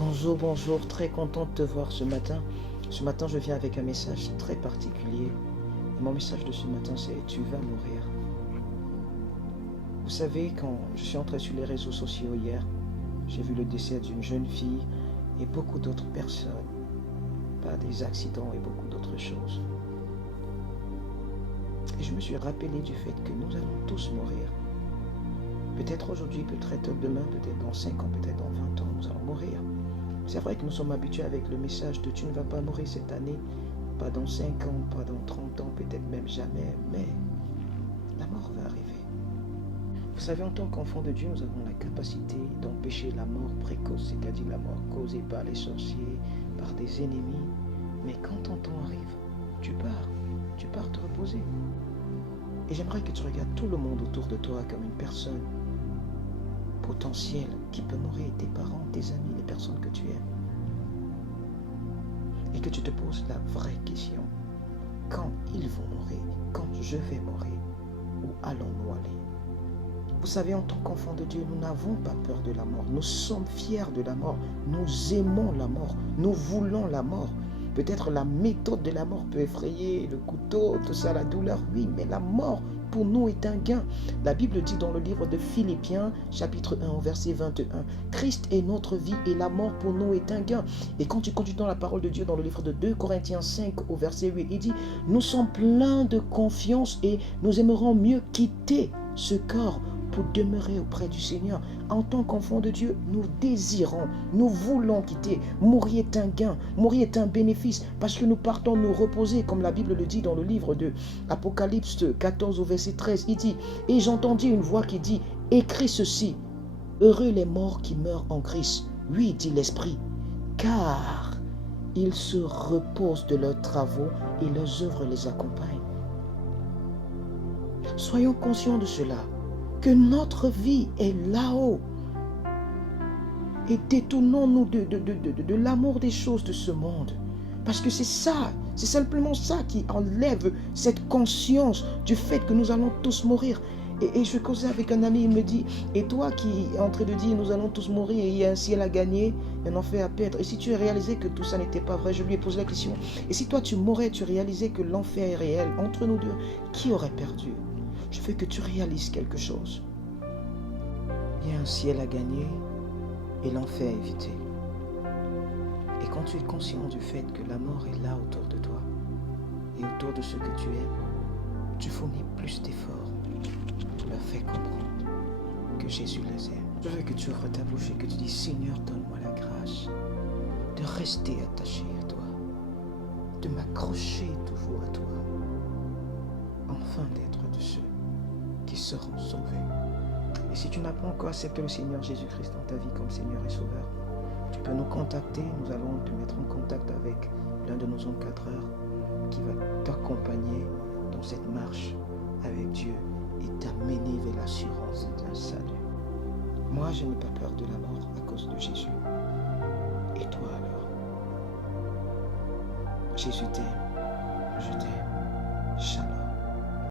Bonjour, bonjour, très contente de te voir ce matin. Ce matin, je viens avec un message très particulier. Et mon message de ce matin, c'est tu vas mourir. Vous savez, quand je suis entré sur les réseaux sociaux hier, j'ai vu le décès d'une jeune fille et beaucoup d'autres personnes, pas des accidents et beaucoup d'autres choses. Et je me suis rappelé du fait que nous allons tous mourir. Peut-être aujourd'hui, peut-être demain, peut-être dans 5 ans, peut-être dans 20 ans, nous allons mourir. C'est vrai que nous sommes habitués avec le message de tu ne vas pas mourir cette année, pas dans 5 ans, pas dans 30 ans, peut-être même jamais, mais la mort va arriver. Vous savez, en tant qu'enfant de Dieu, nous avons la capacité d'empêcher la mort précoce, c'est-à-dire la mort causée par les sorciers, par des ennemis. Mais quand ton temps arrive, tu pars te reposer. Et j'aimerais que tu regardes tout le monde autour de toi comme une personne potentielle qui peut mourir, tes parents, tes amis, les personnes que tu aimes. Et que tu te poses la vraie question. Quand ils vont mourir, quand je vais mourir, où allons-nous aller? Vous savez, en tant qu'enfants de Dieu, nous n'avons pas peur de la mort. Nous sommes fiers de la mort. Nous aimons la mort. Nous voulons la mort. Peut-être la méthode de la mort peut effrayer, le couteau, tout ça, la douleur, oui, mais la mort pour nous est un gain. La Bible dit dans le livre de Philippiens, chapitre 1, au verset 21, Christ est notre vie et la mort pour nous est un gain. Et quand tu continues dans la parole de Dieu, dans le livre de 2 Corinthiens 5, au verset 8, il dit, nous sommes pleins de confiance et nous aimerons mieux quitter ce corps pour demeurer auprès du Seigneur. En tant qu'enfants de Dieu, nous désirons, nous voulons quitter. Mourir est un gain, mourir est un bénéfice, parce que nous partons nous reposer, comme la Bible le dit dans le livre de Apocalypse 14 au verset 13. Il dit, et j'entendis une voix qui dit, écris ceci, heureux les morts qui meurent en Christ. Oui, dit l'Esprit, car ils se reposent de leurs travaux et leurs œuvres les accompagnent. Soyons conscients de cela, que notre vie est là-haut. Et détournons-nous de l'amour des choses de ce monde. Parce que c'est ça, c'est simplement ça qui enlève cette conscience du fait que nous allons tous mourir. Et je causais avec un ami, il me dit, et toi qui es en train de dire nous allons tous mourir, et il y a un ciel à gagner, un enfer à perdre. Et si tu as réalisé que tout ça n'était pas vrai, je lui ai posé la question, et si toi tu mourais, tu réalisais que l'enfer est réel, entre nous deux, qui aurait perdu? Je veux que tu réalises quelque chose. Il y a un ciel à gagner et l'enfer à éviter. Et quand tu es conscient du fait que la mort est là autour de toi et autour de ceux que tu aimes, tu fournis plus d'efforts pour leur faire comprendre que Jésus les aime. Je veux que tu ouvres ta bouche et que tu dis, Seigneur, donne-moi la grâce de rester attaché à toi, de m'accrocher toujours à toi, afin d'être de ceux qui seront sauvés. Et si tu n'as pas encore accepté le Seigneur Jésus-Christ dans ta vie comme Seigneur et Sauveur, tu peux nous contacter. Nous allons te mettre en contact avec l'un de nos encadreurs qui va t'accompagner dans cette marche avec Dieu et t'amener vers l'assurance d'un salut. Moi, je n'ai pas peur de la mort à cause de Jésus. Et toi alors? Jésus t'aime, je t'aime. Shalom.